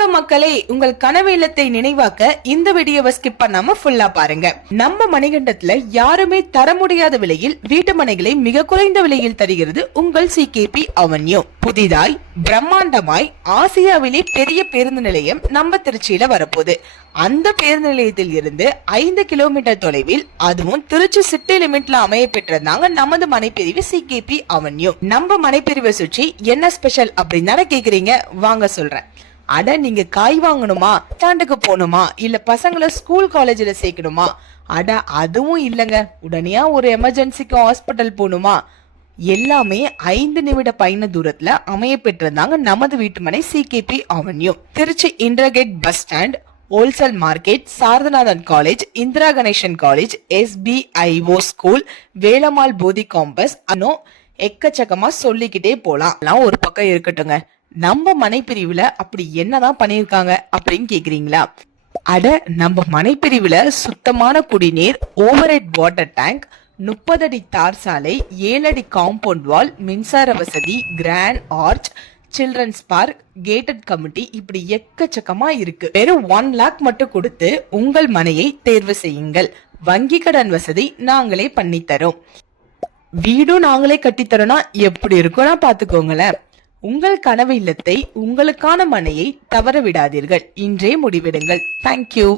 வணக்கம் மக்களே உங்கள் கனவு இல்லத்தை நினைவாக்க இந்த வீடியோவை ஸ்கிப் பண்ணாம ஃபுல்லா பாருங்க. நம்ம மணிகண்டத்துல யாருமே தர முடியாத விலையில் வீட்டு மனைகளை மிக குறைந்த விலையில் தருகிறது உங்கள் சிகேபி அவன்யூ புதிதாய் பிரம்மாண்டமாய் ஆசியாவிலே பெரிய பேருந்து நிலையம் நம்ம திருச்சியில வரப்போகுது. அந்த பேருந்து நிலையத்தில் இருந்து ஐந்து கிலோமீட்டர் தொலைவில் அதுவும் திருச்சி சிட்டி லிமிட்ல அமைய பெற்றிருந்தாங்க நமது மனைப்பிரிவு சிகேபி அவன்யூ நம்ம மனைப்பிரிவை சுற்றி என்ன ஸ்பெஷல் அப்படின்னு தானே கேக்குறீங்க? வாங்க சொல்றேன். அட நீங்க காய் வாங்கணுமா? ஸ்டாண்டுக்கு போகணுமா? இல்ல பசங்களை ஸ்கூல் காலேஜில் சேர்க்கணுமா? அட அதுவும் இல்லைங்க. உடனே ஒரு எமர்ஜென்சிக்கு ஹாஸ்பிட்டல் போகணுமா? எல்லாமே ஐந்து நிமிட பயண தூரத்துல அமைய பெற்றிருந்தாங்க நமது வீட்டுமனை CKP avenue Trichy இன்டர்கேட் bus stand wholesale market Saradhanathan college Indira Ganesan college SBIO school Velammal Bodhi campus அனோ எக்கச்சக்கமா சொல்லிக்கிட்டே போலாம். ஒரு பக்கம் இருக்கட்டுங்க. நம்ம மனைப்பிரிவுல அப்படி என்னதான் பண்ணிருக்காங்க அப்படின்னு கேக்குறீங்களா? அட நம்ம மனைப்பிரிவுல சுத்தமான குடிநீர் ஓவர் ஹெட் வாட்டர் டேங்க் முப்பது அடி தார் சாலை ஏழடி காம்பவுண்ட் வால் மின்சார வசதி grand arch children's park gated committee இப்படி எக்கச்சக்கமா இருக்கு. வெறும் ஒன் லேக் மட்டும் கொடுத்து உங்கள் மனையை தேர்வு செய்யுங்கள். வங்கி கடன் வசதி நாங்களே பண்ணித்தரோம். வீடும் நாங்களே கட்டித்தரோம்னா எப்படி இருக்கும்னா பாத்துக்கோங்களேன். உங்கள் கனவு இல்லத்தை உங்களுக்கான மனையை தவற விடாதீர்கள் இன்றே முடிவெடுங்கள். தேங்க்யூ